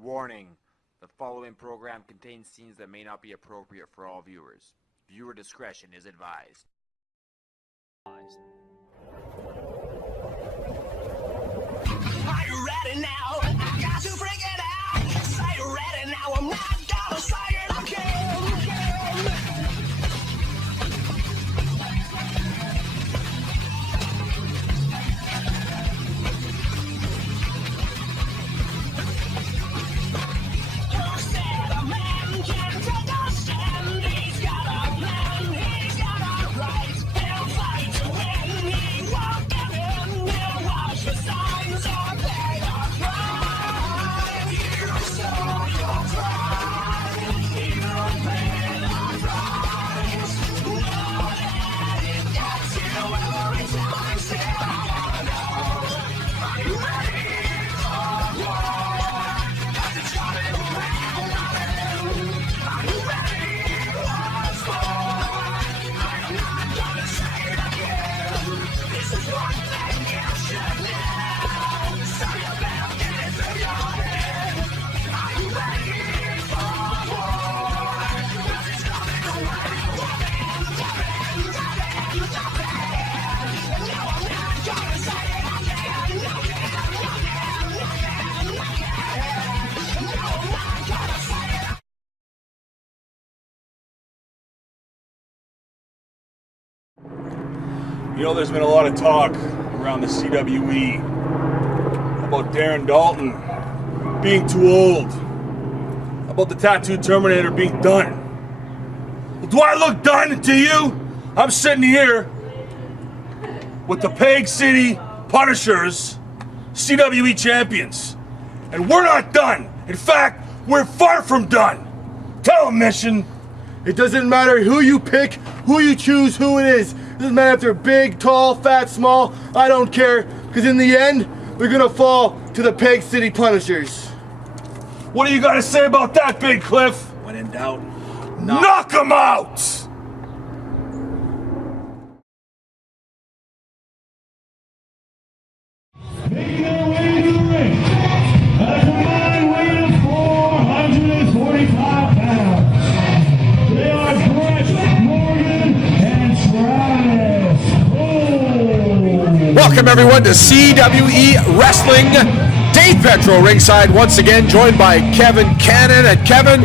Warning, the following program contains scenes that may not be appropriate for all viewers. Viewer discretion is advised. Are you ready now? I got to freak it out. Are you ready now? I'm not gonna say it again. Who said a man can't take a stand? He's got a plan, he's got a right. He'll fight to win, he won't give in. He'll watch the signs or pay a price. You stole your pride, you paid a price. Know that it gets you every time. Still, I wanna know, are you ready for war? 'Cause it's coming around. Are you ready once more? I'm not gonna say it again. This is one thing you should know. So you better get it through your head. Are you ready for war? 'Cause it's coming around. No, I'm not gonna say it again. No, I'm not gonna say it. You know, there's been a lot of talk around the CWE about Darren Dalton being too old, about the Tattooed Terminator being done. Well, do I look done to you? I'm sitting here with the Peg City Punishers, CWE champions, and we're not done. In fact, we're far from done. Tell them, Mission. It doesn't matter who you pick, who you choose, who it is. It doesn't matter if they're big, tall, fat, small. I don't care, because in the end, they're gonna fall to the Peg City Punishers. What do you got to say about that, Big Cliff? When in doubt, Knock 'em out! Making their way to the ring at a combined weight of 445 pounds. They are Cwe, Morgan, and Travis Cole. welcome everyone to CWE Wrestling. Dave Petro ringside once again, joined by Kevin Cannon. And Kevin,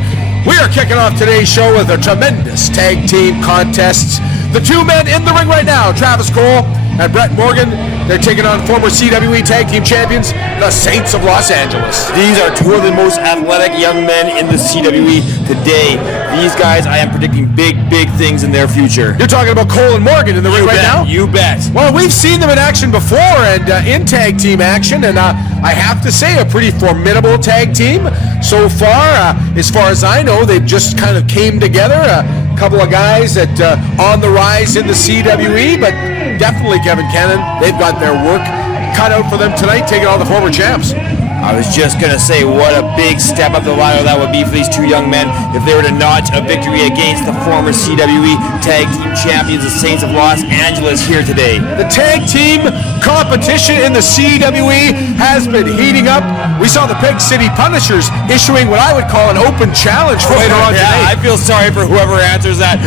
we are kicking off today's show with a tremendous tag team contests. The two men in the ring right now, Travis Cole and Brett Morgan, they're taking on former CWE Tag Team Champions, the Saints of Los Angeles. These are two of the most athletic young men in the CWE today. These guys, I am predicting big things in their future. You're talking about Cole and Morgan in the ring right now? You bet. Well, we've seen them in action before and in tag team action, and I have to say, a pretty formidable tag team so far. As far as I know, they've just kind of came together. A couple of guys that on the rise in the CWE, but definitely Kevin Cannon, they've got their work cut out for them tonight, taking on the former champs. I was just going to say what a big step up the ladder that would be for these two young men if they were to notch a victory against the former CWE Tag Team Champions, the Saints of Los Angeles, here today. The tag team competition in the CWE has been heating up. We saw the Peg City Punishers issuing what I would call an open challenge for later on today. I feel sorry for whoever answers that.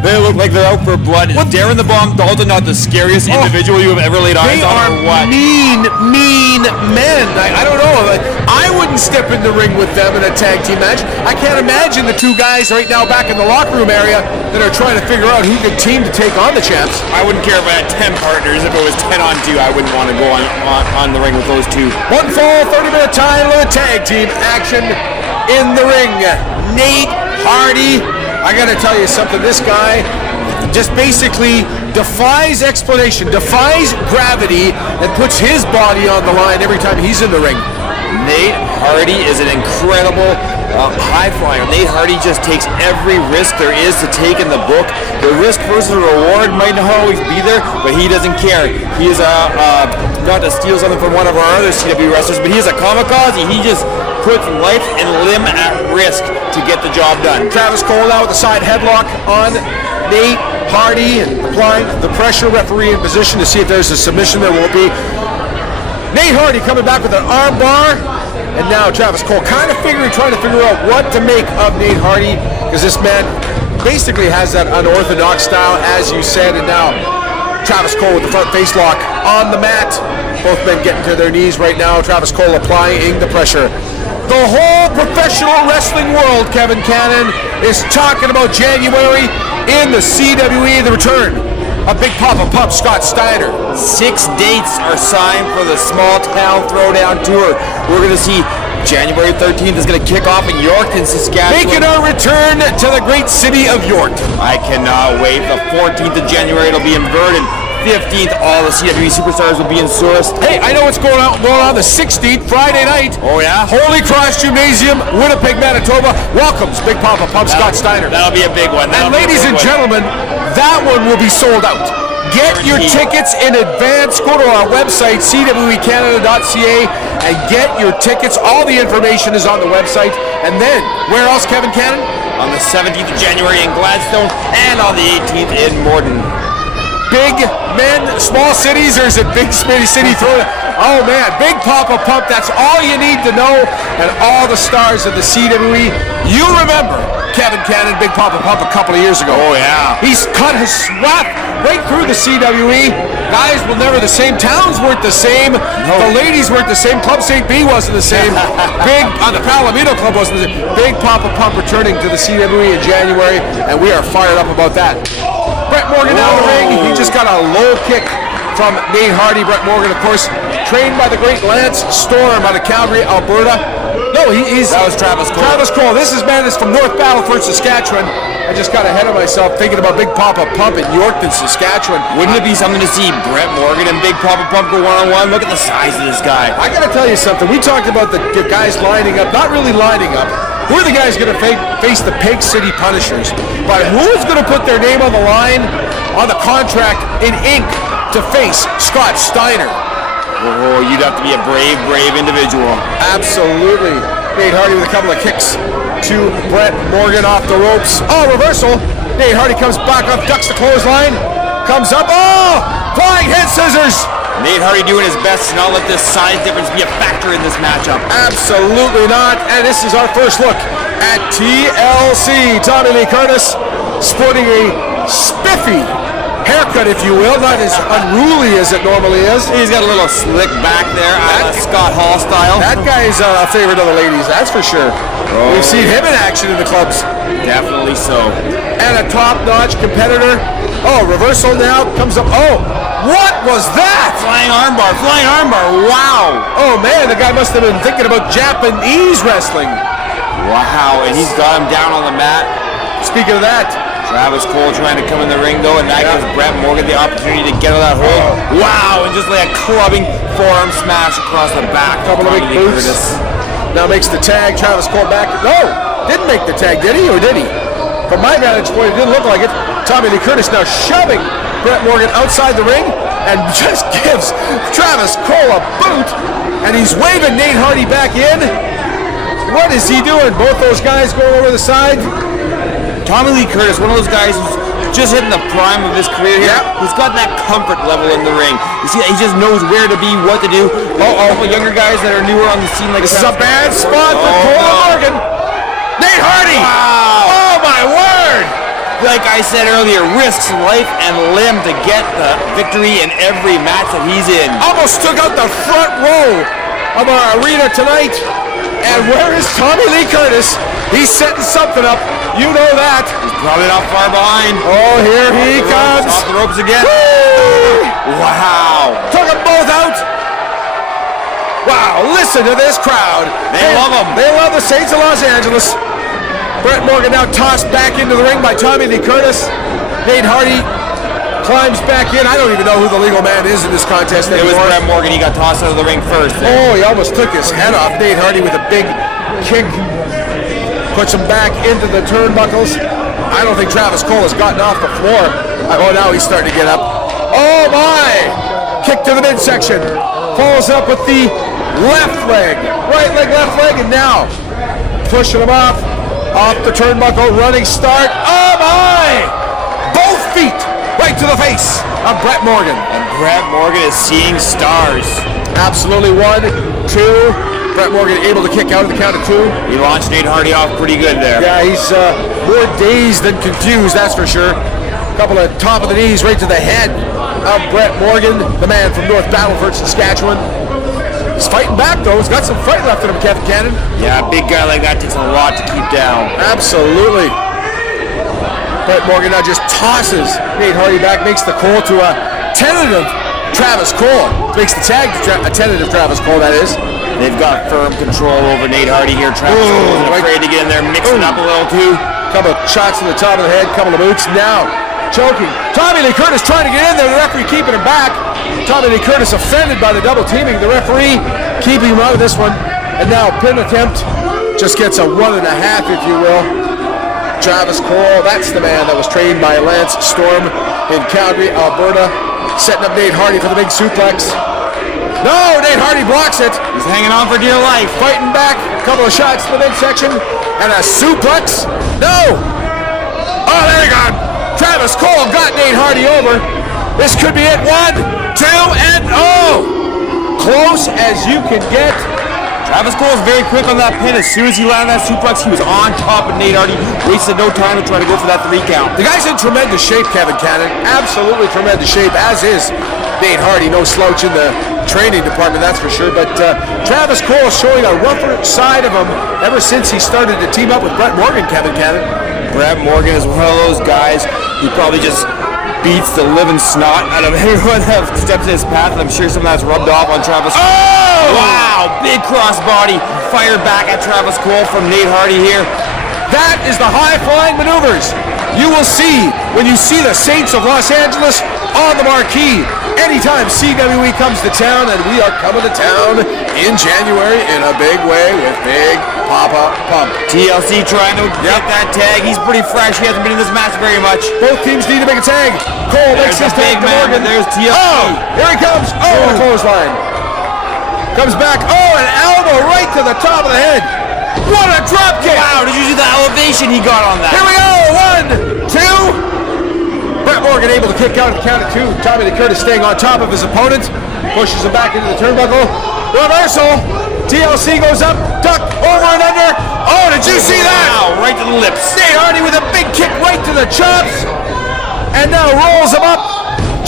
They look like they're out for blood. Is Darren the Bomb Dalton not the scariest individual you have ever laid eyes on, or what? Mean men. I don't know. I wouldn't step in the ring with them in a tag team match. I can't imagine the two guys right now back in the locker room area that are trying to figure out who the team to take on the champs. I wouldn't care if I had 10 partners. If it was 10 on 2, I wouldn't want to go on the ring with those two. One fall, 30-minute time with tag team action in the ring. Nate Hardy. I got to tell you something. This guy just basically defies explanation, defies gravity, and puts his body on the line every time he's in the ring. Nate Hardy is an incredible high flyer. Nate Hardy just takes every risk there is to take in the book. The risk versus reward might not always be there, but he doesn't care. He is not to steal something from one of our other CW wrestlers, but he is a kamikaze. He just puts life and limb at risk to get the job done. Travis Cole now with the side headlock on Nate Hardy and applying the pressure. Referee in position to see if there's a submission. There won't be. Nate Hardy coming back with an arm bar. And now Travis Cole trying to figure out what to make of Nate Hardy, because this man basically has that unorthodox style, as you said, and now Travis Cole with the front face lock on the mat. Both men getting to their knees right now. Travis Cole applying the pressure. The whole professional wrestling world, Kevin Cannon, is talking about January in the CWE, the return of Big Papa Pump Scott Steiner. 6 dates are signed for the Small Town Throwdown Tour. We're going to see January 13th is going to kick off in Yorkton, Saskatchewan. Making our return to the great city of York. I cannot wait. The 14th of January, it'll be in Verdun. 15th, all the CWE superstars will be in Source. Hey, I know what's going on the 16th, Friday night. Oh, yeah? Holy Cross Gymnasium, Winnipeg, Manitoba, welcomes Big Papa Pump Scott Steiner. That'll be a big one. And ladies and gentlemen, that one will be sold out. Get your tickets in advance. Go to our website, cwecanada.ca, and get your tickets. All the information is on the website. And then, where else, Kevin Cannon? On the 17th of January in Gladstone, and on the 18th in Morden. Big men, small cities, or is it big city throwdown? Oh man, Big Papa Pump, that's all you need to know, and all the stars of the CWE. You remember Kevin Cannon, Big Papa Pump, a couple of years ago. Oh yeah. He's cut his swath right through the CWE. Guys were never the same, towns weren't the same, the ladies weren't the same, Club St. B wasn't the same, the Palomino Club wasn't the same. Big Papa Pump returning to the CWE in January, and we are fired up about that. Brett Morgan down the ring. He just got a low kick from Nate Hardy. Brett Morgan, of course, trained by the great Lance Storm out of Calgary, Alberta. No, that was Travis Cole. Travis Cole. This man is from North Battleford, Saskatchewan. I just got ahead of myself thinking about Big Papa Pump in Yorkton, Saskatchewan. Wouldn't it be something to see Brett Morgan and Big Papa Pump go one-on-one? Look at the size of this guy. I got to tell you something. We talked about the guys lining up, not really lining up. Who are the guys going to face the Pig City Punishers? But who's going to put their name on the line on the contract in ink to face Scott Steiner? Oh, you'd have to be a brave, brave individual. Absolutely. Nate Hardy with a couple of kicks to Brett Morgan off the ropes. Oh, reversal. Nate Hardy comes back up, ducks the clothesline, comes up. Oh, flying head scissors. Nate Hardy doing his best to not let this size difference be a factor in this matchup. Absolutely not. And this is our first look at TLC. Tommy Lee Curtis sporting a spiffy haircut, if you will, not as unruly as it normally is. He's got a little slick back there, Scott Hall style. That guy's a favorite of the ladies, that's for sure. Oh. We've seen him in action in the clubs. Definitely so. And a top-notch competitor. Oh, reversal now comes up. Oh, what was that? Flying armbar, wow. Oh man, the guy must have been thinking about Japanese wrestling. Wow, and he's got him down on the mat. Speaking of that, Travis Cole trying to come in the ring though, and that gives Brett Morgan the opportunity to get out of that hold. Wow, and just like a clubbing forearm smash across the back. Couple of big boots. Now makes the tag. Travis Cole back. No, didn't make the tag, did he? Or did he? From my vantage point, it didn't look like it. Tommy Lee Curtis now shoving Brett Morgan outside the ring and just gives Travis Cole a boot. And he's waving Nate Hardy back in. What is he doing? Both those guys going over the side. Tommy Lee Curtis, one of those guys who's just hitting the prime of his career here. Yep. He's got that comfort level in the ring. You see, he just knows where to be, what to do. A couple younger guys that are newer on the scene like this is a bad spot for Cole Morgan. Nate Hardy! Wow! Oh my word! Like I said earlier, risks life and limb to get the victory in every match that he's in. Almost took out the front row of our arena tonight. And where is Tommy Lee Curtis? He's setting something up. You know that. He's probably not far behind. Oh, here he comes. Off the ropes again. Woo! Wow. Took them both out. Wow, listen to this crowd. They love him. They love the Saints of Los Angeles. Brett Morgan now tossed back into the ring by Tommy Lee Curtis. Nate Hardy climbs back in. I don't even know who the legal man is in this contest anymore. It was Brett Morgan. He got tossed out of the ring first. Oh, he almost took his head off. Nate Hardy with a big kick. Puts him back into the turnbuckles. I don't think Travis Cole has gotten off the floor. Oh, now he's starting to get up. Oh, my! Kick to the midsection. Follows up with the left leg. Right leg, left leg, and now pushing him off the turnbuckle. Running start. Oh, my! Both feet right to the face of Brett Morgan. And Brett Morgan is seeing stars. Absolutely. 1, 2, Brett Morgan able to kick out of the count of 2. He launched Nate Hardy off pretty good there. Yeah, he's more dazed than confused, that's for sure. Couple of top of the knees right to the head of Brett Morgan, the man from North Battleford, Saskatchewan. He's fighting back though. He's got some fight left in him, Kevin Cannon. Yeah, a big guy like that takes a lot to keep down. Absolutely. Brett Morgan now just tosses Nate Hardy back, makes the call to a tentative Travis Cole. Makes the tag a tentative Travis Cole, that is. They've got firm control over Nate Hardy here. Travis Cole isn't afraid to get in there, mix it up a little too. Couple of shots to the top of the head, couple of boots. Now, choking. Tommy Lee Curtis trying to get in there. The referee keeping him back. Tommy Lee Curtis offended by the double teaming. The referee keeping him out of this one. And now, pin attempt. Just gets a 1.5, if you will. Travis Cole, that's the man that was trained by Lance Storm in Calgary, Alberta. Setting up Nate Hardy for the big suplex. No, Nate Hardy blocks it. He's hanging on for dear life. Fighting back. A couple of shots to the midsection. And a suplex. No. Oh, there you go. Travis Cole got Nate Hardy over. This could be it. 1, 2, and oh! Close as you can get. Travis Cole is very quick on that pin. As soon as he landed that suplex, he was on top of Nate Hardy. Wasted no time to try to go for that 3 count. The guy's in tremendous shape, Kevin Cannon. Absolutely tremendous shape, as is Nate Hardy. No slouch in the training department, that's for sure. But Travis Cole showing a rougher side of him ever since he started to team up with Brett Morgan, Kevin Cannon. Brett Morgan is one of those guys who probably just beats the living snot out of everyone that steps in his path. I'm sure some of that's rubbed off on Travis Cole. Oh! Wow, big crossbody fired back at Travis Cole from Nate Hardy here. That is the high-flying maneuvers you will see when you see the Saints of Los Angeles on the marquee. Anytime CWE comes to town, and we are coming to town in January in a big way with Big Papa Pump. TLC trying to get that tag. He's pretty fresh. He hasn't been in this match very much. Both teams need to make a tag. Cole makes his tag to Morgan. There's TLC. Oh, here he comes. Oh, a clothesline. Comes back. Oh, an elbow right to the top of the head. What a drop kick. Wow, did you see the elevation he got on that? Here we go. 1, 2. Brett Morgan able to kick out at the count of 2. Tommy Lee Curtis staying on top of his opponent. Pushes him back into the turnbuckle. Reversal. TLC goes up. Duck over and under. Oh, did you see that? Wow, right to the lips. Nate Hardy with a big kick right to the chops. And now rolls him up.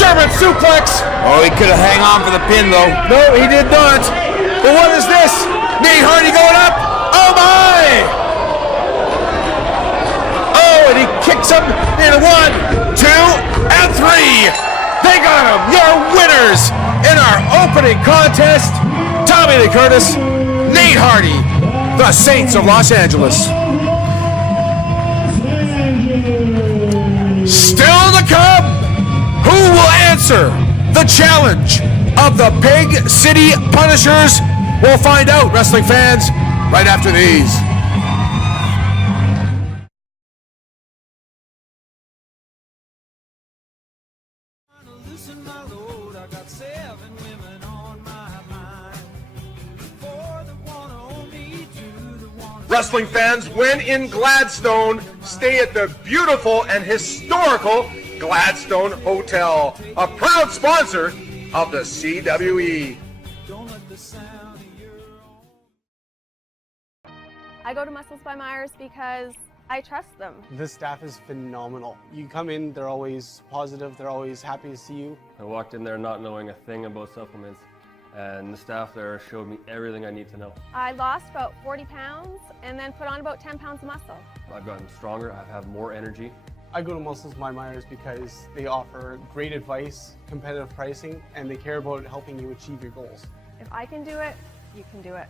German suplex. Oh, he could have hang on for the pin though. No, he did not. But what is this? Nate Hardy going up. Oh my! Oh, and he kicks him in 1, 2, and 3. They got him. Your winners in our opening contest. Tommy Lee Curtis, Nate Hardy, the Saints of Los Angeles. Still to come, who will answer the challenge of the Pig City Punishers? We'll find out, wrestling fans, right after these. Wrestling fans, when in Gladstone, stay at the beautiful and historical Gladstone Hotel, a proud sponsor of the CWE. I go to Muscles by Myers because I trust them. The staff is phenomenal. You come in, they're always positive, they're always happy to see you. I walked in there not knowing a thing about supplements, and the staff there showed me everything I need to know. I lost about 40 pounds and then put on about 10 pounds of muscle. I've gotten stronger, I have more energy. I go to Muscles by Myers because they offer great advice, competitive pricing, and they care about helping you achieve your goals. If I can do it, you can do it.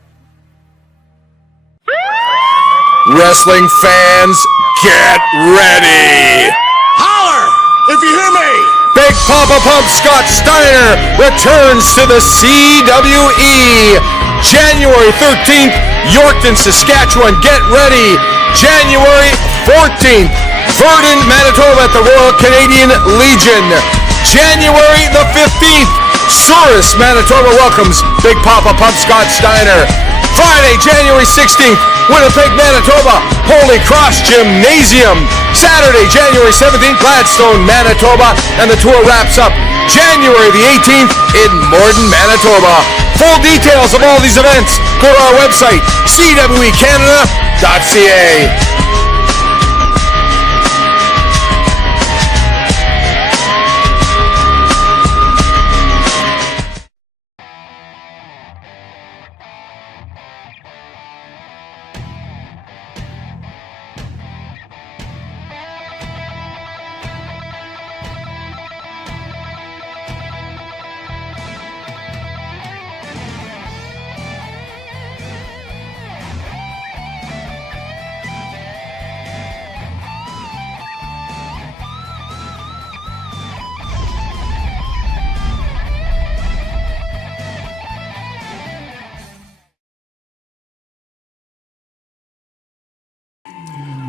Wrestling fans, get ready! Holler if you hear me! Big Papa Pump Scott Steiner returns to the CWE. January 13th, Yorkton, Saskatchewan. Get ready. January 14th, Verdun, Manitoba at the Royal Canadian Legion. January the 15th, Souris, Manitoba welcomes Big Papa Pump Scott Steiner. Friday, January 16th, Winnipeg, Manitoba, Holy Cross Gymnasium. Saturday, January 17th, Gladstone, Manitoba, and the tour wraps up January the 18th in Morden, Manitoba. Full details of all these events, go to our website, cwecanada.ca.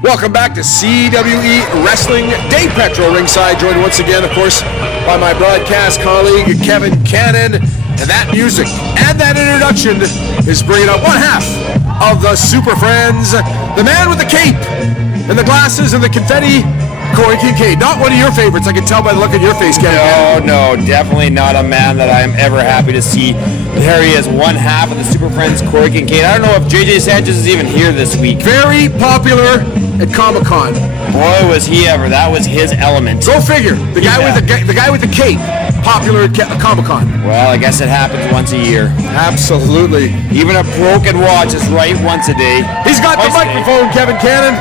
Welcome back to CWE Wrestling. Dave Petro ringside, joined once again, of course, by my broadcast colleague Kevin Cannon. And that music and that introduction is bringing up one half of the Super Friends, the man with the cape and the glasses and the confetti, Cwe Kincaid. Not one of your favorites, I can tell by the look on your face, Kevin. No, definitely not a man that I am ever happy to see. There he is, one half of the Super Friends, Cwe Kincaid. I don't know if JJ Sanchez is even here this week. Very popular at Comic-Con. Boy, was he ever. That was his element. Go figure. The guy with the cape, popular at Comic-Con. Well, I guess it happens once a year. Absolutely. Even a broken watch is right once a day. He's got the microphone, Kevin Cannon.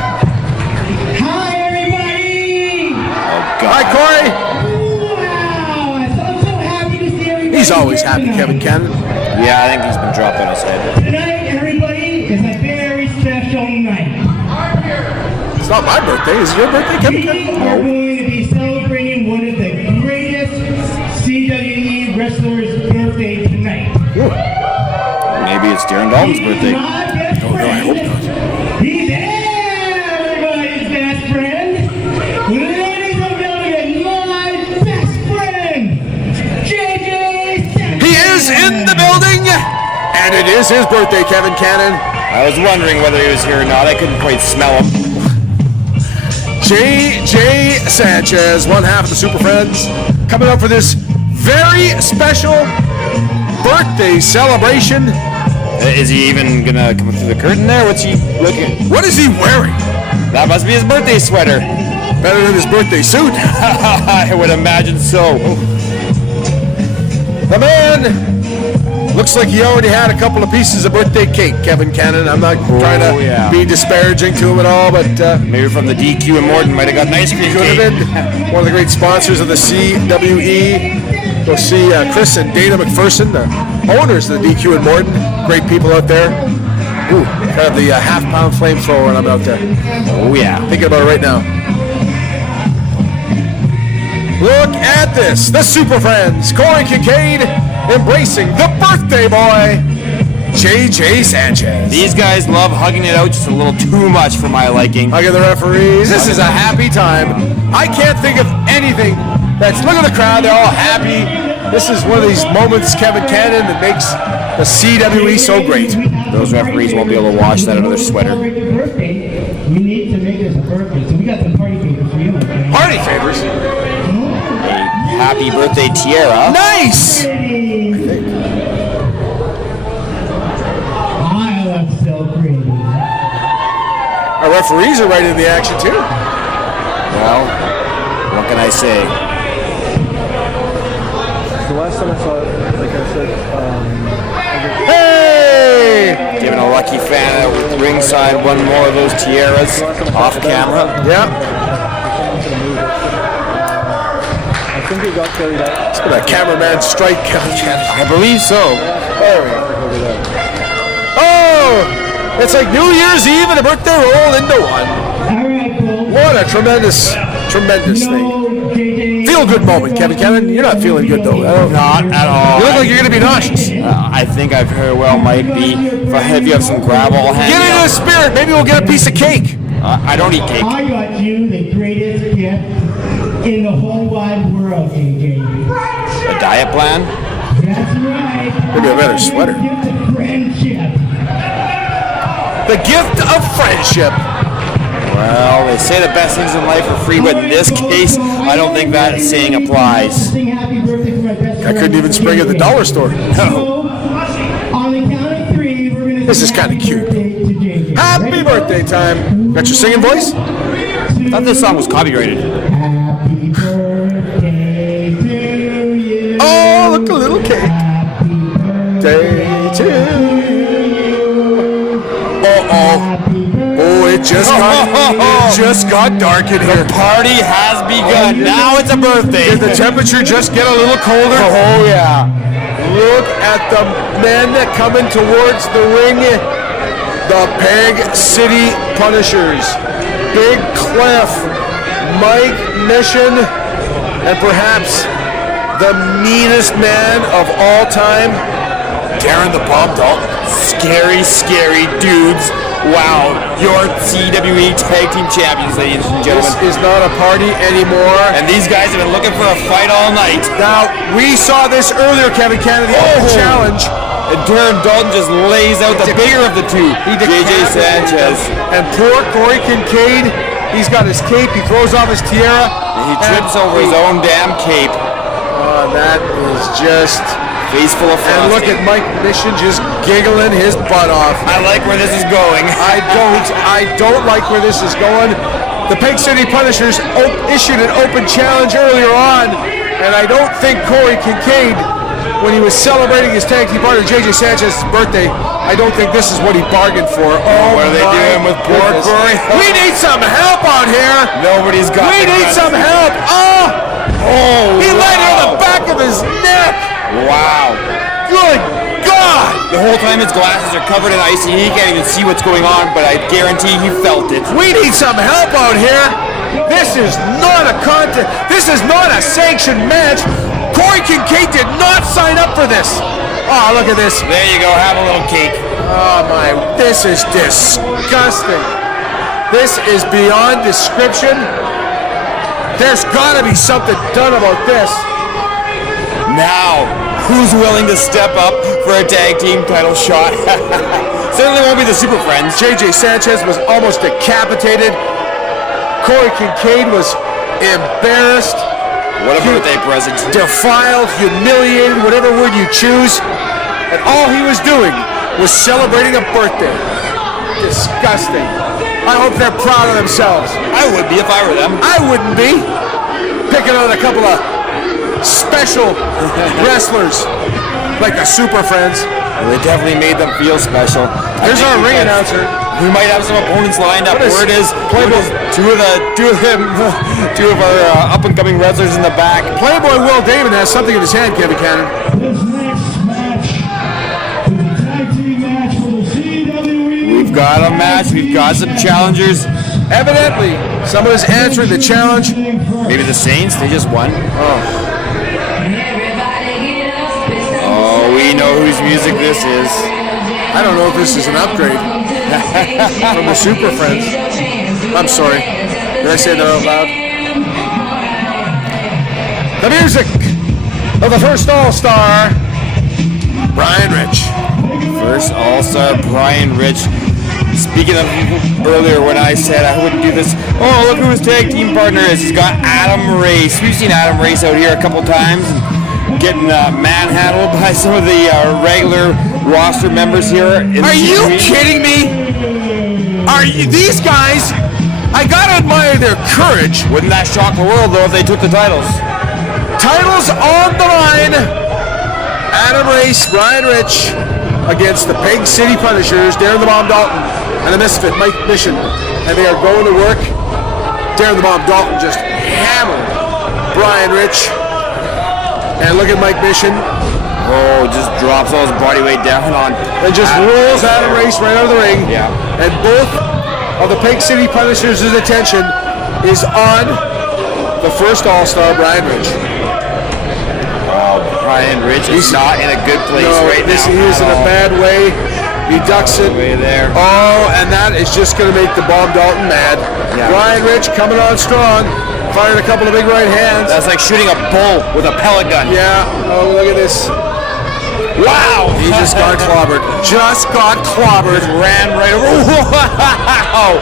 Hi, everybody! Oh, God. Hi, Corey. Wow, I'm so happy to see everybody. He's always here happy, tonight. Kevin Cannon. Yeah, I think he's been dropped on his head. Tonight, everybody, is a very special night. It's not my birthday. Is it your birthday, Kevin We Cannon? are going to be celebrating one of the greatest CWE wrestlers' birthday tonight. Maybe it's Darren Dalton's birthday. My best Oh, no, I hope friend. not. He's everybody's best friend. Ladies and gentlemen, my best friend, JJ Sanchez. He is in the building, and it is his birthday, Kevin Cannon. I was wondering whether he was here or not. I couldn't quite smell him. JJ Sanchez, one half of the Super Friends, coming up for this very special birthday celebration. Is he even gonna come through the curtain there? What's he looking? What is he wearing? That must be his birthday sweater. Better than his birthday suit. I would imagine so. The man looks like he already had a couple of pieces of birthday cake, Kevin Cannon. I'm not trying to be disparaging to him at all, but Maybe from the DQ and Morden might have got an ice cream could have cake. been one of the great sponsors of the CWE. Go see Chris and Dana McPherson, the owners of the DQ and Morden. Great people out there. Ooh, kind of the half-pound flamethrower when I'm out there. Oh yeah. Thinking about it right now. Look at this. The Super Friends. Cwe Kincaid embracing the birthday boy, JJ Sanchez. These guys love hugging it out just a little too much for my liking. Look at the referees. This is a happy time. I can't think of anything that's... Look at the crowd. They're all happy. This is one of these moments, Kevin Cannon, that makes the CWE so great. Those referees won't be able to wash that out of their sweater. Celebrate your birthday. We need to make this a birthday, so we got some party favors for you. Okay? Party favors. Happy birthday, Tiara. Nice. I love so pretty. Our referees are right in the action, too. Well, what can I say? The last time I saw it, like I said, Hey! Giving a lucky fan at ringside one more of those tiaras off camera. Yeah. I think it got carried out. It's been a cameraman strike, Kevin Cannon. I believe so. There we go. Oh! It's like New Year's Eve and a birthday roll into one. All right, Cole. What a tremendous thing. Feel good moment, Kevin Cannon. You're not feeling good though. Not at all. You look like you're going to be nauseous. I think I very well might be. If you have some gravel handy. Get into the spirit. Maybe we'll get a piece of cake. I don't eat cake. I got you the greatest gift in the whole wide world, AJ. A diet plan? That's right. Maybe a better sweater. Gift of friendship. the gift of friendship. Well, they say the best things in life are free, but in this case, I don't think that saying applies. I couldn't even spring at the dollar store. No. This is kind of cute. Happy birthday time. Got your singing voice? I thought this song was copyrighted. Oh, look, a little cake. Day to you. Uh-oh. Oh, it just got dark in here. The party has begun. Now it's a birthday. Did the temperature just get a little colder? Oh, yeah. Look at the men coming towards the ring. The Peg City Punishers. Big Cliff, Mike Mission, and perhaps the meanest man of all time, Darren the Bomb Dalton. Scary, scary dudes. Wow, your CWE Tag Team Champions, ladies and gentlemen. This is not a party anymore. And these guys have been looking for a fight all night. Now, we saw this earlier, Kevin Canada, the Open Challenge. And Darren Dalton just lays out the bigger of the two, JJ Sanchez. And poor Cwe Kincaid, he's got his cape, he throws off his tiara. And he trips over his own damn cape. That is just... face full of frosting. And look at Mike Mission just giggling his butt off. I like where this is going. I don't like where this is going. The Peg City Punishers issued an open challenge earlier on, and I don't think Cwe Kincaid, when he was celebrating his tag team partner JJ Sanchez's birthday, I don't think this is what he bargained for. Oh, what are they doing with poor Cwe? We need some help out here. Nobody's got We need some help. Oh, he laid it on the back of his neck. Wow. Good God! The whole time his glasses are covered in ice and he can't even see what's going on, but I guarantee he felt it. We need some help out here. This is not a contest. This is not a sanctioned match. Cwe Kincaid did not sign up for this. Oh, look at this. There you go. Have a little cake. Oh, my. This is disgusting. This is beyond description. There's got to be something done about this. Now, who's willing to step up for a tag team title shot? Certainly won't be the Super Friends. JJ Sanchez was almost decapitated. Cwe Kincaid was embarrassed. What a birthday present. Defiled, humiliated, whatever word you choose. And all he was doing was celebrating a birthday. Disgusting. I hope they're proud of themselves. I would be if I were them. I wouldn't be. Picking on a couple of special wrestlers like the Super Friends. Well, they definitely made them feel special. There's our ring announcer. We might have some opponents lined up. Where it is, two of our up and coming wrestlers in the back. Playboy Will David has something in his hand, Kevin Cannon. This next match is a tag team match for the CWE. We've got a match. We've got some challengers. Evidently, someone is answering the challenge. Maybe the Saints. They just won. Oh, we know whose music this is. I don't know if this is an upgrade from the Super Friends. I'm sorry. Did I say that out loud? The music of the first All-Star, Brian Rich. First All-Star, Brian Rich. Speaking of earlier when I said I wouldn't do this, oh, look who his tag team partner is. He's got Adam Race. We've seen Adam Race out here a couple times, getting manhandled by some of the regular roster members here. Are you kidding me? Are you, these guys, I gotta admire their courage. Wouldn't that shock the world, though, if they took the titles? Titles on the line. Adam Race, Brian Rich, against the Peg City Punishers, Darren the Bomb Dalton, and the Misfit, Mike Mission. And they are going to work. Darren the Bomb Dalton just hammered Brian Rich. And look at Mike Mission. Oh, just drops all his body weight down on. And just rolls Adam Race right out of the ring. Yeah. And both of the Peg City Punishers' attention is on the first All-Star, Brian Rich. Wow, Brian Rich is not in a good place right now. He is in a bad way. He ducks it. Way there. Oh, and that is just going to make the Bomb Dalton mad. Yeah. Brian Rich coming on strong. Firing a couple of big right hands. That's like shooting a bull with a pellet gun. Yeah. Oh, look at this. Wow! He just got clobbered. Just got clobbered. Ran right over. Wow!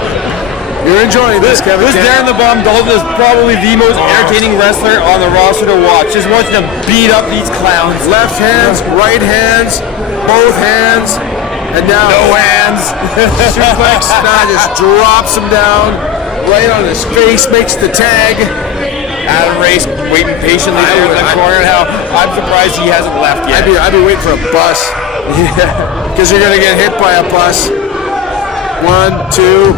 You're enjoying this, Kevin. This Darren the Bomb Dalton is probably the most entertaining wrestler on the roster to watch. Just watching him beat up these clowns. Left hands, right hands, both hands, and now No hands. suplex. Now just drops him down right on his face, makes the tag. Adam Race waiting patiently there in the corner now. I'm surprised he hasn't left yet. I'd be waiting for a bus. Because you're going to get hit by a bus. 1, 2.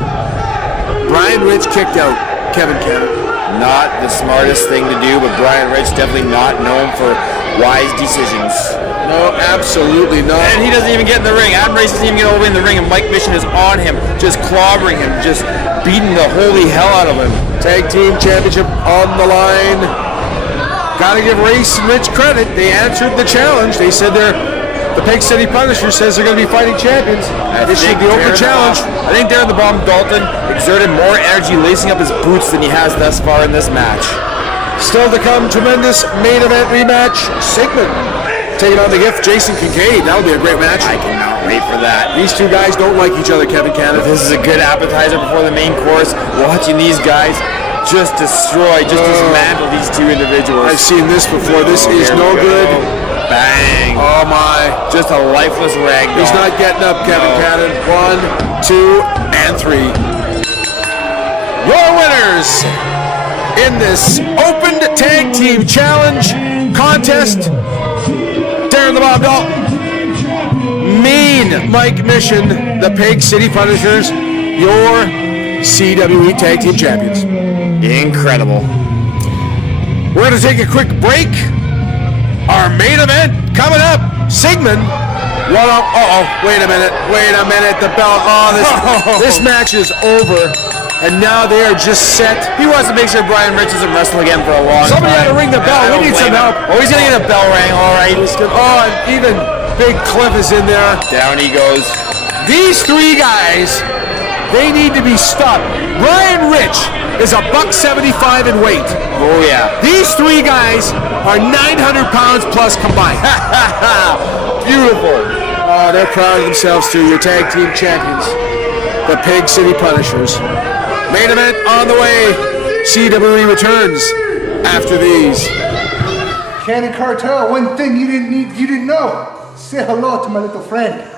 Brian Rich kicked out Kevin Cannon. Not the smartest thing to do, but Brian Rich definitely not known for wise decisions. No, absolutely not. And he doesn't even get in the ring. Adam Race doesn't even get over in the ring, and Mike Mission is on him, just clobbering him, just beating the holy hell out of him. Tag team championship on the line. Gotta give Race and Rich credit. They answered the challenge. They said the Peg City Punisher says they're going to be fighting champions. This should be open challenge. I think Darren the Bomb Dalton exerted more energy lacing up his boots than he has thus far in this match. Still to come, tremendous main event rematch. Sigmon taking on the Gift, Jason Kincaid. That'll be a great match. I cannot wait for that. These two guys don't like each other, Kevin Cannon. This is a good appetizer before the main course. Watching these guys just destroy, just dismantle these two individuals. I've seen this before. This is no good. Bang. Oh my. Just a lifeless ragdoll. He's not getting up, Kevin Cannon. 1, 2, and 3. Your winners in this opened tag team challenge contest. Darren the Bomb Dalton, Mean Mike Mission, the Peg City Punishers, your CWE Tag Team Champions. Incredible. We're going to take a quick break. Our main event coming up. Sigmon. Wait a minute. The bell. This match is over. And now they are just set. He wants to make sure Brian Rich doesn't wrestle again for a long Somebody time. had to ring the bell. We need some help. Oh, he's going to get a bell rang, all right. And even Big Cliff is in there. Down he goes. These three guys, they need to be stopped. Brian Rich is $175 in weight. Oh, yeah. These three guys are 900 pounds plus combined. Beautiful. Oh, they're proud of themselves too. Your tag team champions, the Peg City Punishers. Main event on the way. CWE returns after these. Cannon Cartel, one thing you didn't know. Say hello to my little friend.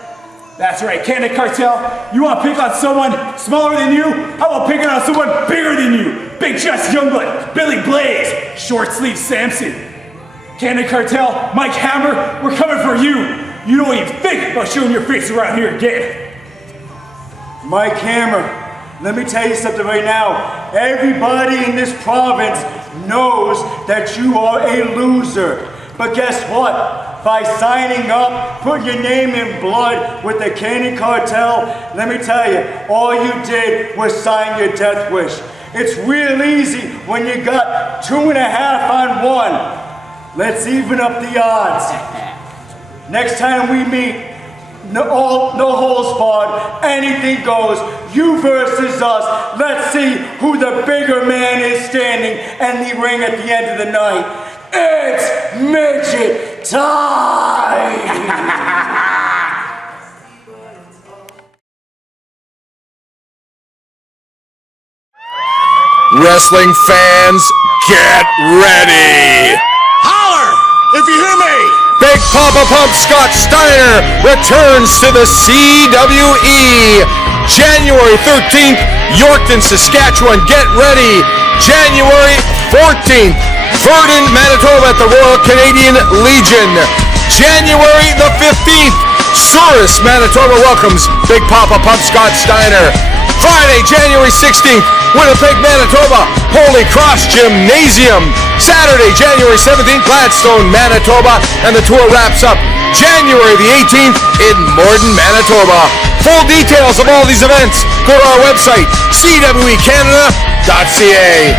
That's right, Cannon Cartel. You want to pick on someone smaller than you? How about picking on someone bigger than you? Big Chest Youngblood, Billy Blaze, Short Sleeve Samson. Cannon Cartel, Mike Hammer, we're coming for you. You don't even think about showing your face around here again. Mike Hammer, let me tell you something right now. Everybody in this province knows that you are a loser. But guess what? By signing up, put your name in blood with the Cannon Cartel, let me tell you, all you did was sign your death wish. It's real easy when you got 2.5 on 1. Let's even up the odds. Next time we meet, no holds barred, anything goes, you versus us. Let's see who the bigger man is standing in the ring at the end of the night. It's midget time! Wrestling fans, get ready! Holler if you hear me! Big Papa Pump Scott Steiner returns to the CWE. January 13th, Yorkton, Saskatchewan. Get ready. January 14th, Verdun, Manitoba at the Royal Canadian Legion. January the 15th, Souris, Manitoba welcomes Big Papa Pump Scott Steiner. Friday, January 16th, Winnipeg, Manitoba, Holy Cross Gymnasium. Saturday, January 17th, Gladstone, Manitoba, and the tour wraps up January the 18th in Morden, Manitoba. Full details of all these events, go to our website, cwecanada.ca.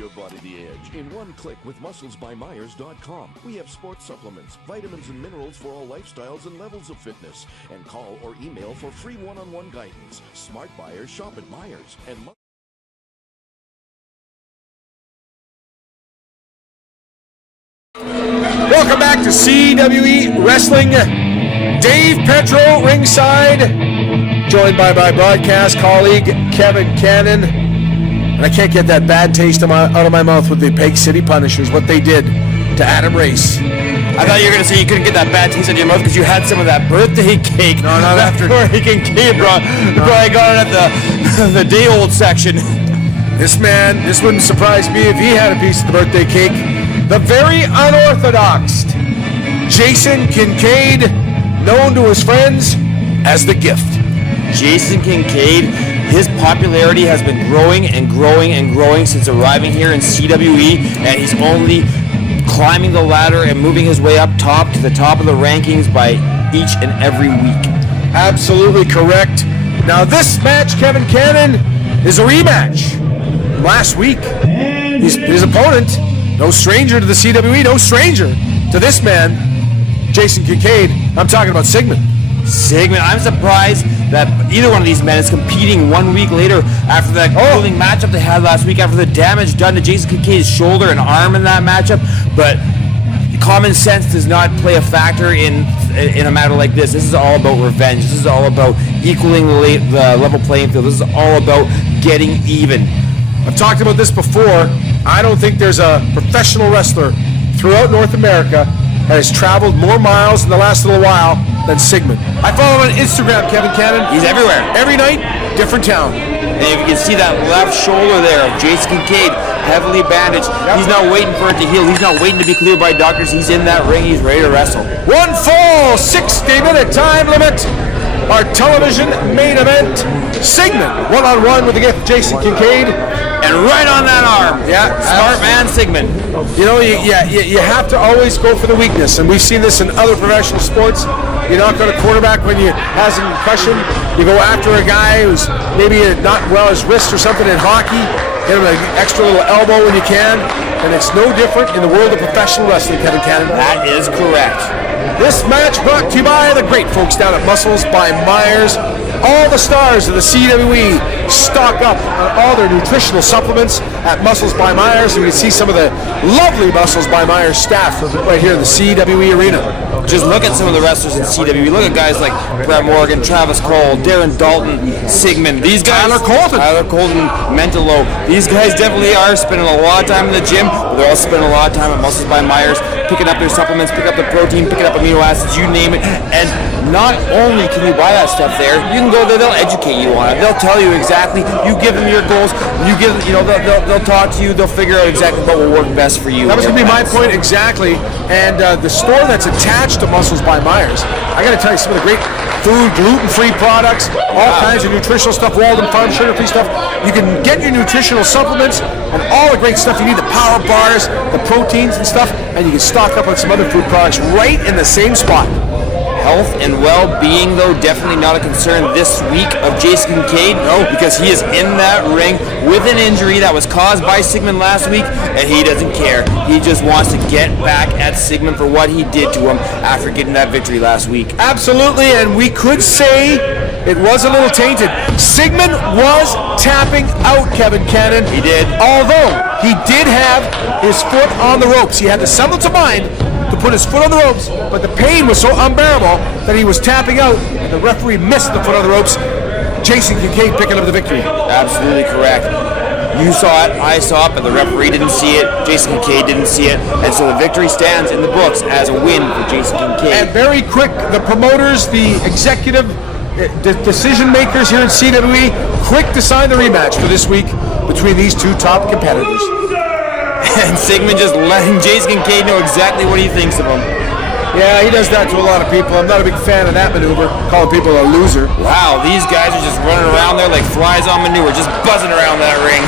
your body the edge in one click with musclesbymyers.com. We have sports supplements, vitamins, and minerals for all lifestyles and levels of fitness. And call or email for free one-on-one guidance. Smart buyers shop at Myers. And Welcome back to CWE Wrestling. Dave Petro ringside, joined by my broadcast colleague Kevin Cannon. And I can't get that bad taste out of my mouth with the Peg City Punishers, what they did to Adam Race. I thought you were going to say you couldn't get that bad taste out of your mouth because you had some of that birthday cake. No, not after. Kincaid probably got it at the day-old section. This wouldn't surprise me if he had a piece of the birthday cake. The very unorthodox Jason Kincaid, known to his friends as The Gift. Jason Kincaid, his popularity has been growing and growing and growing since arriving here in CWE, and he's only climbing the ladder and moving his way up top to the top of the rankings by each and every week. Absolutely correct. Now this match, Kevin Cannon, is a rematch from last week. His opponent, no stranger to the CWE, no stranger to this man, Jason Kincaid. I'm talking about Sigmon. I'm surprised that either one of these men is competing 1 week later after that grueling matchup they had last week, after the damage done to Jason Kincaid's shoulder and arm in that matchup. But common sense does not play a factor in a matter like this. This is all about revenge. This is all about equaling the level playing field. This is all about getting even. I've talked about this before. I don't think there's a professional wrestler throughout North America that has traveled more miles in the last little while than Sigmon. I follow him on Instagram, Kevin Cannon. He's everywhere. Every night, different town. And if you can see that left shoulder there of Jason Kincaid, heavily bandaged, he's not waiting for it to heal. He's not waiting to be cleared by doctors. He's in that ring. He's ready to wrestle. One full 60-minute time limit. Our television main event. Sigmon, one-on-one with The Gift, Jason Kincaid. And right on that arm. Yeah. Smart man, Sigmon. You know, you have to always go for the weakness, and we've seen this in other professional sports. You're not going to quarterback when you has a concussion. You go after a guy who's maybe not well his wrist or something in hockey. Hit him an extra little elbow when you can, and it's no different in the world of professional wrestling, Kevin Cannon. That is correct. This match brought to you by the great folks down at Muscles by Myers. All the stars of the CWE stock up on all their nutritional supplements at Muscles by Myers. You can see some of the lovely Muscles by Myers staff right here in the CWE arena. Just look at some of the wrestlers in CWE. Look at guys like Brett Morgan, Travis Cole, Darren Dalton, Sigmon. These guys, Tyler Colton, Mentolo. These guys definitely are spending a lot of time in the gym, but they're also spending a lot of time at Muscles by Myers, picking up their supplements, picking up the protein, picking up amino acids, you name it. And not only can you buy that stuff there, you can go there, they'll educate you on it. They'll tell you exactly, you give them your goals, you give, they'll talk to you, they'll figure out exactly what will work best for you. That was going to be my point exactly. And the store that's attached to Muscles by Myers, I got to tell you some of the great food, gluten-free products, all kinds of nutritional stuff, Walden Farm sugar-free stuff. You can get your nutritional supplements and all the great stuff you need, the power bars, the proteins and stuff, and you can stock up on some other food products right in the same spot. Health and well-being, though, definitely not a concern this week of Jason Kincaid. No, because he is in that ring with an injury that was caused by Sigmon last week, and he doesn't care. He just wants to get back at Sigmon for what he did to him after getting that victory last week. Absolutely, and we could say it was a little tainted. Sigmon was tapping out Kevin Cannon. He did. Although he did have his foot on the ropes. He had the semblance of mind to put his foot on the ropes, but the pain was so unbearable that he was tapping out, and the referee missed the foot on the ropes. Jason Kincaid picking up the victory. Absolutely correct. You saw it, I saw it, but the referee didn't see it, Jason Kincaid didn't see it, and so the victory stands in the books as a win for Jason Kincaid. And very quick, the promoters, the executive decision makers here at CWE, quick to sign the rematch for this week between these two top competitors. And Sigmon just letting Jason Kincaid know exactly what he thinks of him. Yeah, he does that to a lot of people. I'm not a big fan of that maneuver, calling people a loser. Wow, these guys are just running around there like flies on manure, just buzzing around that ring.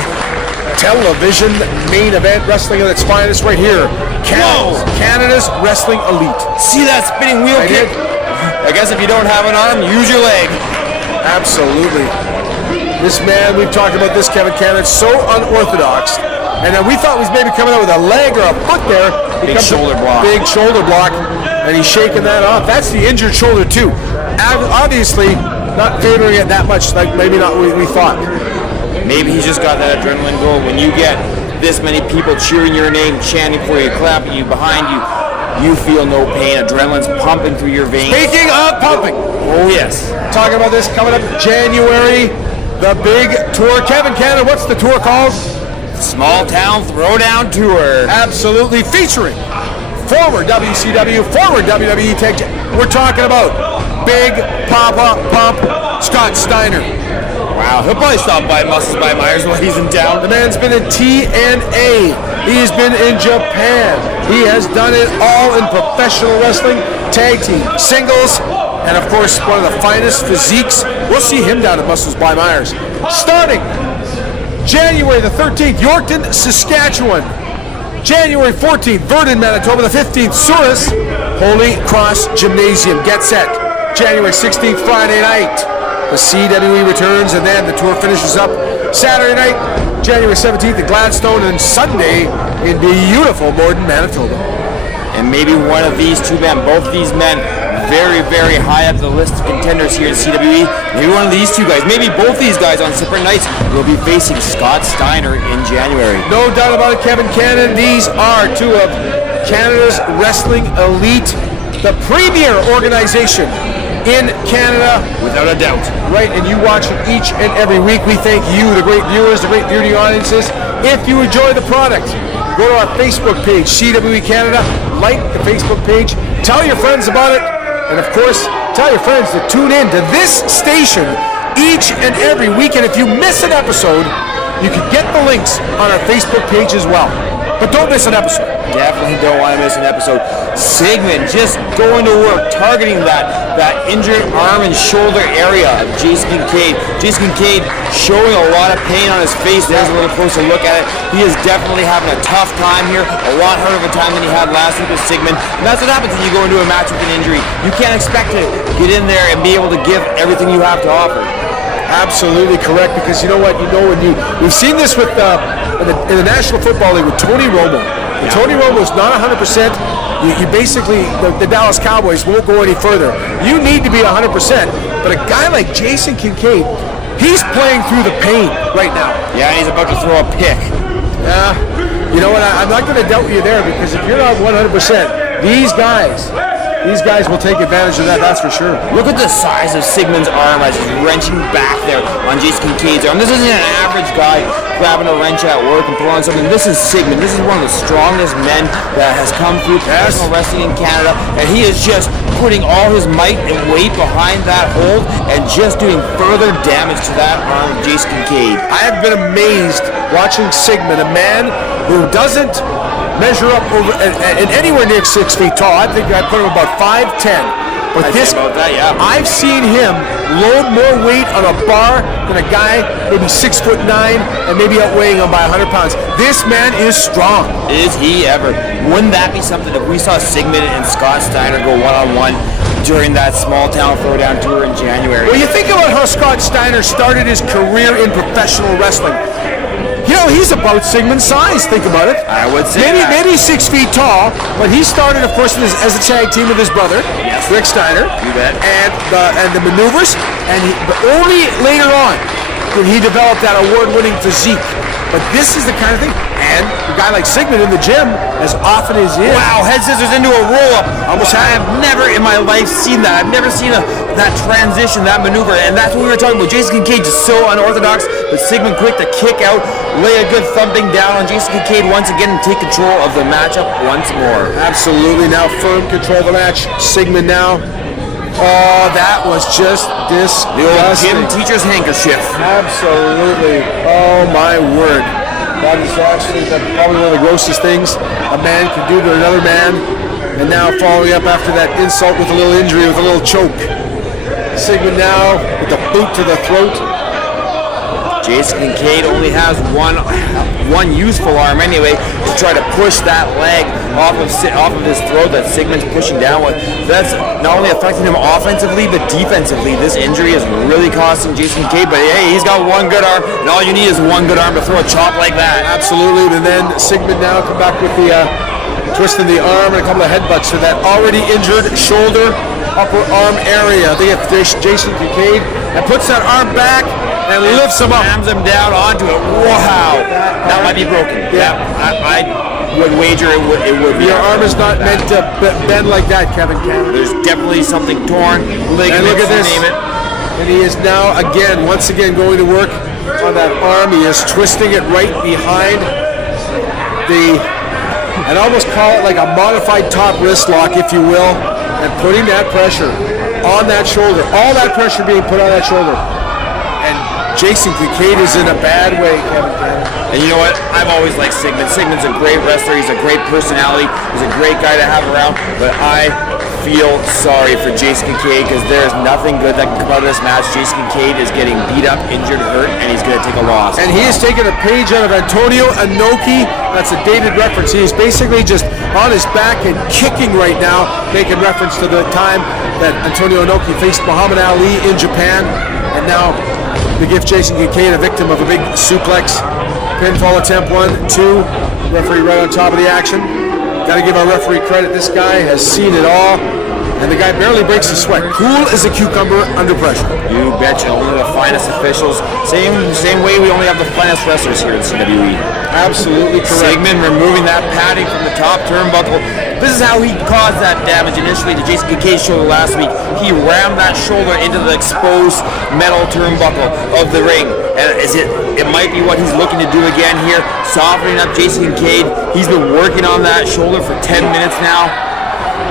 Television main event wrestling at its finest right here. Canada's Wrestling Elite. See that spinning wheel kick? I guess if you don't have an arm, use your leg. Absolutely. This man, we've talked about this, Kevin Cannon, so unorthodox And we thought he was maybe coming out with a leg or a foot there. Big shoulder block. Big shoulder block, and he's shaking that off. That's the injured shoulder too. Obviously, not favoring it that much, like maybe not we thought. Maybe he's just got that adrenaline go. When you get this many people cheering your name, chanting for you, clapping you, behind you, you feel no pain. Adrenaline's pumping through your veins. Speaking of pumping, oh yes. Talking about this coming up January, the big tour. Kevin Canada, what's the tour called? Small Town Throwdown Tour. Absolutely, featuring former WCW, former WWE Tag Team. We're talking about Big Papa Pump Scott Steiner. Wow, he'll probably stop by Muscles by Myers while he's in town. The man's been in TNA. He's been in Japan. He has done it all in professional wrestling, tag team, singles, and of course, one of the finest physiques. We'll see him down at Muscles by Myers. Starting January the 13th, Yorkton, Saskatchewan. January 14th, Vernon, Manitoba. The 15th, Souris, Holy Cross Gymnasium. Get set. January 16th, Friday night. The CWE returns, and then the tour finishes up Saturday night, January 17th in Gladstone, and Sunday in beautiful Borden, Manitoba. And maybe one of these two men, both these men, very, very high up the list of contenders here in CWE. Maybe one of these two guys, maybe both these guys on separate nights will be facing Scott Steiner in January. No doubt about it, Kevin Cannon. These are two of Canada's wrestling elite, the premier organization in Canada, without a doubt. Right, and you watch it each and every week. We thank you, the great viewers, the great viewing audiences. If you enjoy the product, go to our Facebook page, CWE Canada, like the Facebook page, tell your friends about it, and of course, tell your friends to tune in to this station each and every week. And if you miss an episode, you can get the links on our Facebook page as well. But don't miss an episode. Definitely don't want to miss an episode. Sigmon just going to work, targeting that injured arm and shoulder area of Jason Kincaid. Jason Kincaid showing a lot of pain on his face. There's a little closer look at it. He is definitely having a tough time here. A lot harder of a time than he had last week with Sigmon. And that's what happens when you go into a match with an injury. You can't expect to get in there and be able to give everything you have to offer. Absolutely correct, because you know what? We've seen this with in the National Football League with Tony Romo. When Tony Romo is not 100%, you basically, the Dallas Cowboys won't go any further. You need to be 100%, but a guy like Jason Kincaid, he's playing through the pain right now. Yeah, he's about to throw a pick. You know what? I'm not going to doubt you there, because if you're not 100%, these guys will take advantage of that, that's for sure. Look at the size of Sigmon's arm as he's wrenching back there on Jason Kincaid's arm. This isn't an average guy grabbing a wrench at work and throwing something. This is Sigmon. This is one of the strongest men that has come through professional wrestling in Canada, and he is just putting all his might and weight behind that hold and just doing further damage to that arm of Jason Kincaid. I have been amazed watching Sigmon, a man who doesn't measure up over and anywhere near 6 feet tall. I think I put him about 5'10". But I've seen him load more weight on a bar than a guy maybe 6'9" and maybe outweighing him by 100 pounds. This man is strong. Is he ever? Wouldn't that be something if we saw Sigmon and Scott Steiner go one-on-one during that small town throwdown tour in January? Well, you think about how Scott Steiner started his career in professional wrestling. You know, he's about Sigmon's size, think about it. I would say maybe 6 feet tall, but he started, of course, as a tag team with his brother, Rick Steiner. You bet. And the maneuvers, but only later on did he develop that award-winning physique. But this is the kind of thing, and a guy like Sigmon in the gym, as often as he is. Wow, head scissors into a roll-up. I have never in my life seen that. I've never seen that transition, that maneuver, and that's what we were talking about. Jason Kincaid just so unorthodox, but Sigmon quick to kick out, lay a good thumping down on Jason Kincaid once again, and take control of the matchup once more. Absolutely, now firm control of the match. Sigmon now. Oh, that was just disgusting. The old gym teacher's handkerchief. Absolutely. Oh, my word. That is actually probably one of the grossest things a man can do to another man. And now following up after that insult with a little injury, with a little choke. Sigmon now with the boot to the throat. Jason Kincaid only has one useful arm anyway to try to push that leg off of his throat that Sigmon's pushing down with. That's not only affecting him offensively but defensively. This injury is really costing Jason Kincaid, but hey, he's got one good arm, and all you need is one good arm to throw a chop like that. Absolutely, and then Sigmon now come back with the twist in the arm and a couple of headbutts to that already injured shoulder, upper arm area. They have Jason Kincaid and puts that arm back and lifts him up. Slams him down onto it. Wow. That might be broken. Yeah. I would wager it would be. Your arm is not meant to bend like that, Kevin Cannon. There's definitely something torn. And look at this. Name it. And he is now, once again, going to work on that arm. He is twisting it right behind I'd almost call it like a modified top wrist lock, if you will, and putting that pressure on that shoulder. All that pressure being put on that shoulder. And Jason Kincaid is in a bad way, Kevin Cannon. And you know what? I've always liked Sigmon. Sigmon's a great wrestler. He's a great personality. He's a great guy to have around. But I feel sorry for Jason Kincaid because there's nothing good that can come out of this match. Jason Kincaid is getting beat up, injured, hurt, and he's going to take a loss. And he is taking a page out of Antonio Inoki. That's a dated reference. He is basically just on his back and kicking right now, making reference to the time that Antonio Inoki faced Muhammad Ali in Japan. And now they give Jason Kincaid a victim of a big suplex. Pinfall attempt 1, 2. Referee right on top of the action. Got to give our referee credit. This guy has seen it all. And the guy barely breaks a sweat. Cool as a cucumber under pressure. You betcha. Only the finest officials. Same way we only have the finest wrestlers here in CWE. Absolutely correct. Sigmon removing that padding from the top turnbuckle. This is how he caused that damage initially to Jason Kincaid's shoulder last week. He rammed that shoulder into the exposed metal turnbuckle of the ring. And it might be what he's looking to do again here, softening up Jason Kincaid. He's been working on that shoulder for 10 minutes now.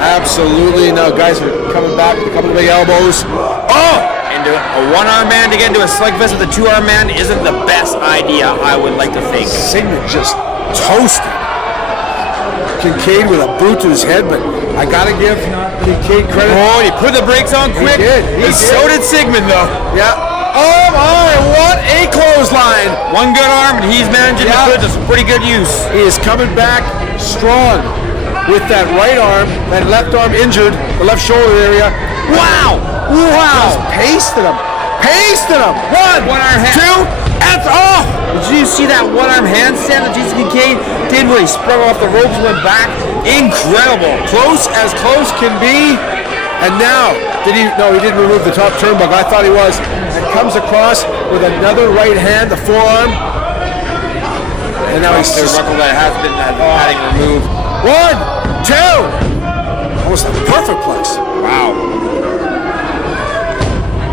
Absolutely. Now guys are coming back with a couple of big elbows. Oh! Into a one-arm man to get into a slug fist with a two-arm man isn't the best idea, I would like to think. Sigmon just toasted Kincaid with a boot to his head, but I gotta give Kincaid credit. Oh, he put the brakes on quick. He did. So did Sigmon, though. Yeah. Oh my, what a clothesline. One good arm, and he's managing to put it to some pretty good use. He is coming back strong with that right arm, that left arm injured, the left shoulder area. Wow! Wow! Just pasted him. One arm hand. Two, and oh! Did you see that one-arm handstand that Jason Kincaid did where he sprung off the ropes and went back? Incredible. Close as close can be. And now, no, he didn't remove the top turnbuckle. I thought he was. And comes across with another right hand, the forearm. And now he's just... turnbuckle that has been padding removed. 1, 2. Almost a perfect place. Wow.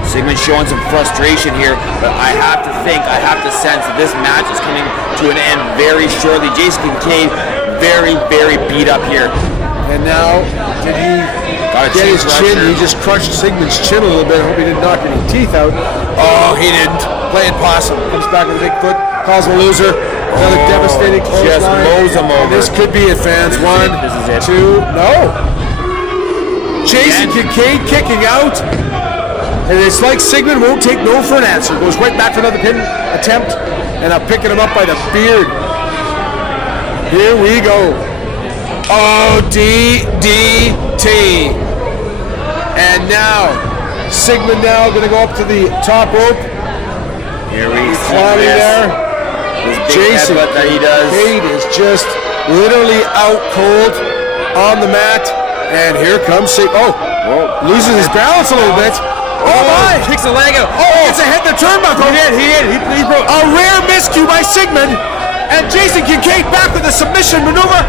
Sigmon showing some frustration here, but I have to sense that this match is coming to an end very shortly. Jason Kincaid very, very beat up here. And now, did he get his chin? He just crushed Sigmon's chin a little bit. I hope he didn't knock any teeth out. Oh, he didn't. Playing possum. Comes back with a big foot. Calls him a loser. Another devastating clothesline. Just blows him over. This could be it, fans. 1, 2, no. Jason Kincaid kicking out. And it's like Sigmon won't take no for an answer. Goes right back for another pin attempt. And I'm picking him up by the beard. Here we go. Oh, DDT. And now, Sigmon now going to go up to the top rope. Here we see climbing there. Jason Kincaid is just literally out cold on the mat. And here comes Sigmon. Oh, loses his balance a little bit. Oh my! Kicks the leg out. Oh, it's a head to turnbuckle. He broke. A rare miscue by Sigmon. And Jason Kincaid back with a submission maneuver.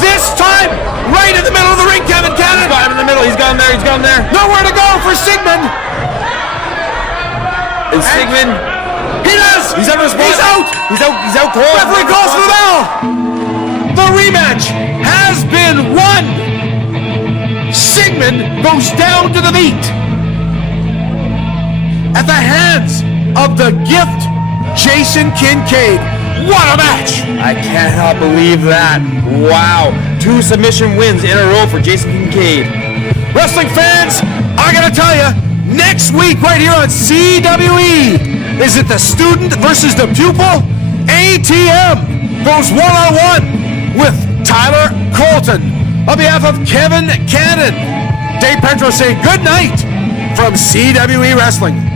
This time, right in the middle of the ring, Kevin Cannon. He's got him in the middle. He's got him there. Nowhere to go for Sigmon. And Sigmon. He does. He's out of his spot. He's out cold. Referee calls for the bell. The rematch has been won. Sigmon goes down to the meat at the hands of the gift, Jason Kincaid. What a match! I cannot believe that. Wow. 2 submission wins in a row for Jason Kincaid. Wrestling fans, I gotta tell you, next week right here on CWE, Is it the student versus the pupil? ATM goes one-on-one with Tyler Colton. On behalf of Kevin Cannon, Dave Petro saying good night from CWE Wrestling.